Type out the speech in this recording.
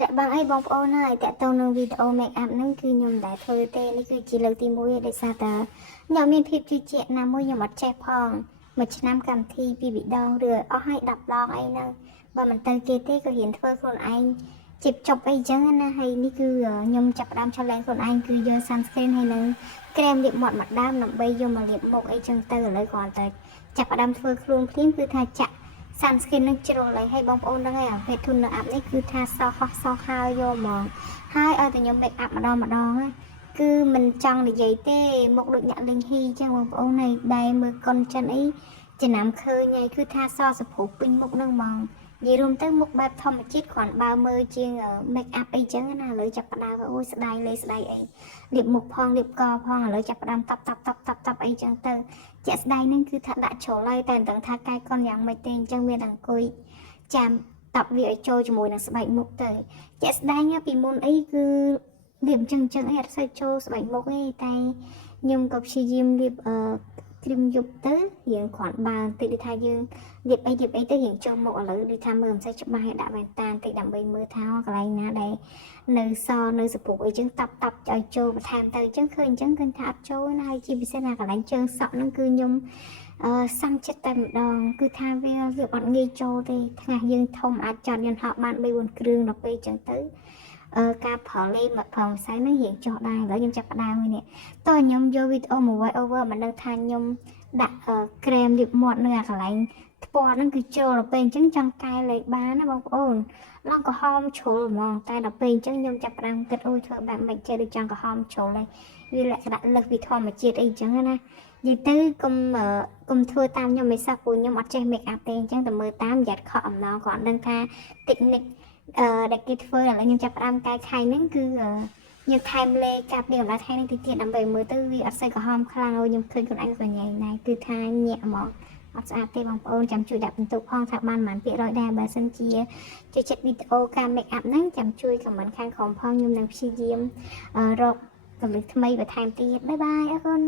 Dạ bằng ấy bóng ô này tại tao nâng video make up nâng cứ nhầm đã thôi tê ní cứ chỉ lời tìm mối để xa tờ nhỏ miền thiệp chú chuyện nằm môi nhỏ mặt trẻ phong một năm cầm thi bị đau rồi ó hay đập đòn ấy nâng và mình tên kia tê có hiện thơ con anh chụp chọc ấy chẳng na hay ní cứ nhầm chập đam cho lên con anh cứ giờ sunscreen hay nâng kem liệm mọt mặt đam nằm bây giờ mà liệm một ấy chân tơ lời còn tờ chập đam thơ luôn phím cứ tha chặt sunscreen នឹងជ្រុលហើយហើយបងប្អូនដឹងហើយអាវេទុននៅអាប់នេះគឺថាសោះសោះហើយយកហ្មងហើយឲ្យតែខ្ញុំ make up ម្ដងគឺមិនចង់និយាយទេមុខដូចអ្នកលេងហ៊ីចឹងបងប្អូនហើយដែរមើលកុនចិនអីចំណាំឃើញហើយគឺថាសសព្រុសពេញមុខនឹងហ្មងនិយាយរួមទៅមុខបែបធម្មជាតិគ្រាន់បើមើលជាង make up អីចឹងណាឥឡូវចាប់ផ្ដើមអូយស្ដាយលេស្ដាយអីលាបមុខផងលាបកផងឥឡូវចាប់ផ្ដើមតប់អីចឹងទៅជាក់ស្ដែងហ្នឹងគឺថាដាក់ជ្រុលហើយតែមិនដឹងថាកាយកុនយ៉ាងម៉េចទេអញ្ចឹងមានអង្គុយចាំតប់វាឲ្យចូលជាមួយនឹងស្បែកមុខទៅជាក់ស្ដែងពីមុនអីគឺលាបចឹងអីអត់សូវចូលស្បែកមុខទេតែខ្ញុំក៏ព្យាយាមលាបគ្រីមយប់ទៅរៀងគ្រាន់បើបន្តិចដូចថាយើងលាបអីទៅរៀងចូលមុខឥឡូវដូចថាមើលមិនសូវច្បាស់ឲ្យដាក់វ៉ែនតាបន្តិចដើម្បីមើលថាកន្លែងណាដែលនៅសនៅសពុកអីចឹងតប់ឲ្យចូលបន្ថែមទៅអញ្ចឹងឃើញអញ្ចឹងឃើញថាអត់ចូលណាហើយជាពិសេសណាកន្លែងជើងសក់ហ្នឹងគឺខ្ញុំសាំចិត្តតែម្ដងគឺថាវាអត់ងាយចូលទេថ្ងៃយើងធំអាចចត់យន្តហោះបាន 3-4 គ្រឿងដល់ពេលអញ្ចឹងទៅការផលលេមកផងផ្សាយនឹងរៀងចុះដែរឥឡូវខ្ញុំចាប់ផ្ដើមវិញនេះតោះខ្ញុំយកវីដេអូមក voice over មិនដឹងថាខ្ញុំដាក់ក្រែមលាបមាត់នៅអាកន្លែងថ្ពាល់ហ្នឹងគឺចូលដល់ពេលអញ្ចឹងចង់កែលេខបានណាបងប្អូនឡងក្រហមជ្រុលហ្មងតែដល់ពេលអញ្ចឹងខ្ញុំចាប់ផ្ដើមគិតអូយធ្វើបែបមិនចេះដូចចង់ក្រហមជ្រុលហើយវាលក្ខណៈលើសពីធម្មជាតិអីអញ្ចឹងណានិយាយទៅកុំធ្វើតាមខ្ញុំមិនសោះព្រោះខ្ញុំអត់ចេះ make up ទេអញ្ចឹងតែមើលតាមយ៉ាត់ខកអំណងក៏អត់ដឹងថា technique ដែលគេធ្វើឥឡូវខ្ញុំចាប់ផ្ដើមកែខៃហ្នឹងគឺយកថែមលេកាប់ពីកម្ដៅថៃហ្នឹងតិចទៀតដើម្បីមើលទៅវាអត់សូវក្រហមខ្លាំងខ្ញុំឃើញខ្លួនឯងក៏ញ៉ៃដែរគឺថាញាក់ហ្មងអត់ស្អាតទេបងប្អូនចាំជួយដាក់បន្ទុកផងថាបានប៉ុន្មានភាគរយដែរបើសិនជាជួយចិត្តវីដេអូការ make up ហ្នឹងចាំជួយ comment ខាងក្រោមផងខ្ញុំនឹងព្យាយាមរកកម្រិតថ្មីបន្ថែមទៀតបាយបាយអរគុណ